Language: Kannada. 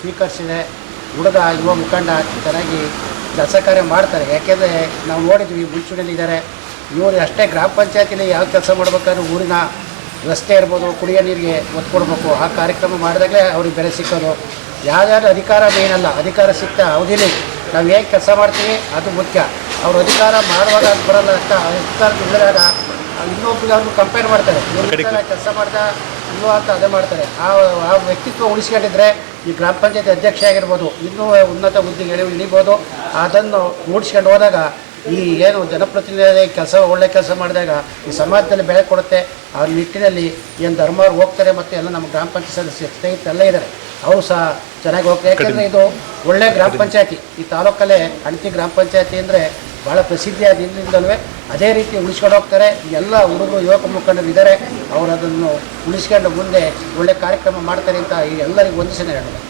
ಸ್ವೀಕರಿಸಿದೆ. ಹುಡುಗ ಯುವ ಮುಖಂಡ ಚೆನ್ನಾಗಿ ಕೆಲಸ ಕಾರ್ಯ ಮಾಡ್ತಾರೆ. ಯಾಕೆಂದರೆ ನಾವು ನೋಡಿದ್ವಿ ಮುಂಚೂಣಿಯಲ್ಲಿದ್ದಾರೆ. ಇವರು ಅಷ್ಟೇ ಗ್ರಾಮ ಪಂಚಾಯತಿಲಿ ಯಾವ ಕೆಲಸ ಮಾಡ್ಬೇಕಾದ್ರೂ ಊರಿನ ರಸ್ತೆ ಇರ್ಬೋದು, ಕುಡಿಯೋ ನೀರಿಗೆ ಒತ್ತು ಕೊಡಬೇಕು. ಆ ಕಾರ್ಯಕ್ರಮ ಮಾಡಿದಾಗಲೇ ಅವ್ರಿಗೆ ಬೆಲೆ ಸಿಕ್ಕೋದು. ಯಾವ್ಯಾವ ಅಧಿಕಾರ ಏನಲ್ಲ, ಅಧಿಕಾರ ಸಿಗ್ತಾ ಅವಧಿಲಿ ನಾವು ಹೇಗೆ ಕೆಲಸ ಮಾಡ್ತೀವಿ ಅದು ಮುಖ್ಯ. ಅವರು ಅಧಿಕಾರ ಮಾಡುವಾಗ ಅದು ಬರೋಲ್ಲ ಅಂತ ಅಧಿಕಾರ ಇಳಿದಾಗ ಇನ್ನೊಬ್ಬರಿಗೆ ಅವ್ರನ್ನ ಕಂಪೇರ್ ಮಾಡ್ತಾರೆ. ಇವ್ರ ಕೆಲಸ ಮಾಡ್ದ ಇಲ್ವೋ ಅಂತ ಅದೇ ಮಾಡ್ತಾರೆ. ಆ ವ್ಯಕ್ತಿತ್ವ ಉಳಿಸ್ಕೊಂಡಿದ್ರೆ ಈ ಗ್ರಾಮ ಪಂಚಾಯತಿ ಅಧ್ಯಕ್ಷ ಆಗಿರ್ಬೋದು, ಇನ್ನೂ ಉನ್ನತ ಹುದ್ದೆಗೆ ಇಳಿಬೋದು. ಅದನ್ನು ಮೂಡಿಸ್ಕೊಂಡು ಹೋದಾಗ ಈ ಏನು ಜನಪ್ರತಿನಿಧಿ ಕೆಲಸ ಒಳ್ಳೆ ಕೆಲಸ ಮಾಡಿದಾಗ ಈ ಸಮಾಜದಲ್ಲಿ ಬೆಳೆ ಕೊಡುತ್ತೆ. ಆ ನಿಟ್ಟಿನಲ್ಲಿ ಏನು ಧರ್ಮವ್ರು ಹೋಗ್ತಾರೆ ಮತ್ತು ಎಲ್ಲ ನಮ್ಮ ಗ್ರಾಮ ಪಂಚಾಯತ್ ಸದಸ್ಯ ಸ್ನೇಹಿತರೆಲ್ಲ ಇದ್ದಾರೆ, ಅವರು ಸಹ ಚೆನ್ನಾಗಿ ಹೋಗ್ತಾರೆ. ಯಾಕೆಂದರೆ ಇದು ಒಳ್ಳೆ ಗ್ರಾಮ ಪಂಚಾಯತಿ. ಈ ತಾಲೂಕಲ್ಲೇ ಅಣತಿ ಗ್ರಾಮ ಪಂಚಾಯತಿ ಅಂದರೆ ಭಾಳ ಪ್ರಸಿದ್ಧಿಯಾದ ಹಿಂದಿಂದಲೂ ಅದೇ ರೀತಿ ಉಳಿಸ್ಕೊಂಡು ಹೋಗ್ತಾರೆ. ಎಲ್ಲ ಹುಡುಗರು ಯುವಕ ಮುಖಂಡರು ಇದ್ದಾರೆ, ಅವರು ಅದನ್ನು ಉಳಿಸ್ಕೊಂಡು ಮುಂದೆ ಒಳ್ಳೆ ಕಾರ್ಯಕ್ರಮ ಮಾಡ್ತಾರೆ ಅಂತ ಎಲ್ಲರಿಗೂ ವಂದಿಸನೆ ಹೇಳೋದು.